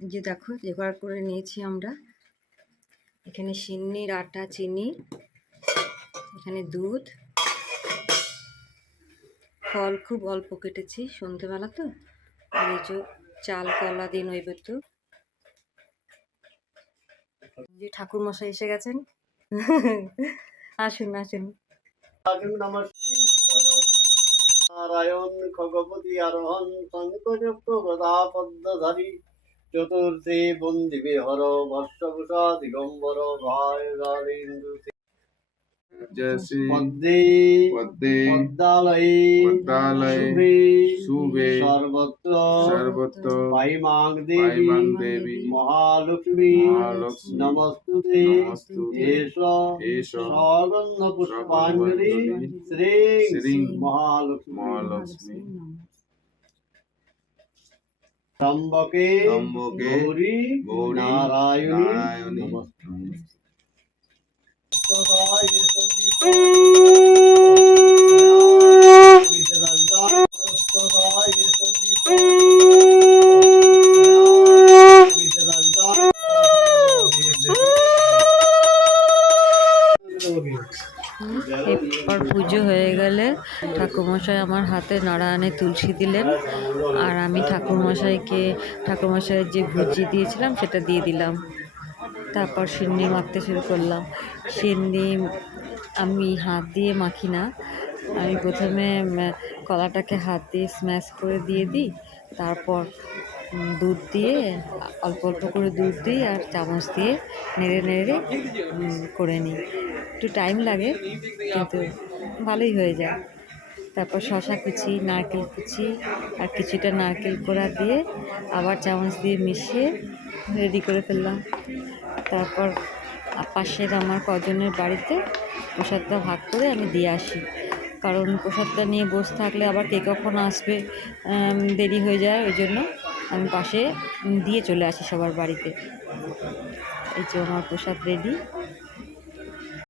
যে দেখো জোগাড় করে নিয়েছি আমরা। এখানে সিন্নির আটা, চিনি, এখানে দুধ, ফল খুব অল্প কেটেছি সন্ধেবেলা তো, আর এই যে চাল কলা দিয়ে নৈবেদ্য। যে ঠাকুর মশাই এসে গেছেন। আসুন আসুন। নারায়ণ খগপতি আরোহণ শঙ্কচক্র গদা পদ্মধারী চতুর্থে বন্দিবে হর ভস্মভূষা দিগম্বর ভাই গালেন্দু পদ্মে পদ্মালয়ে শুভে সর্বত্র পাইমাং দেবী মহালক্ষ্মী নমস্তুতে এষ সগন্ধ পুষ্পাঞ্জলি শ্রী মহালক্ষ্মী ত্রম্বকে গৌরী নারায়ণী এরপর পুজো হয়ে গেলে ঠাকুরমশাই আমার হাতে নারায়ণে তুলসী দিলেন, আর আমি ঠাকুরমশাইয়ের যে ভুজি দিয়েছিলাম সেটা দিয়ে দিলাম। তারপর সিন্নি মাখতে শুরু করলাম। সিন্নি আমি হাত দিয়ে মাখি না, আমি প্রথমে কলাটাকে হাত দিয়ে স্ম্যাশ করে দিয়ে দিই, তারপর দুধ দিয়ে অল্প অল্প করে দুধ দিই আর চামচ দিয়ে নেড়ে নেড়ে করে নিই। একটু টাইম লাগে কিন্তু ভালোই হয়ে যায়। তারপর শশা কুচি, নারকেল কুচি আর কিছুটা নারকেল কোড়া দিয়ে আবার চামচ দিয়ে মিশিয়ে রেডি করে ফেললাম। তারপর পাশের আমার কজনের বাড়িতে প্রসাদটা ভাগ করে আমি দিয়ে আসি, কারণ প্রসাদটা নিয়ে বসে থাকলে আবার কে কখন আসবে দেরি হয়ে যায়, ওই জন্য আমি পাশে দিয়ে চলে আসি সবার বাড়িতে। এই যে আমার প্রসাদ রেডি।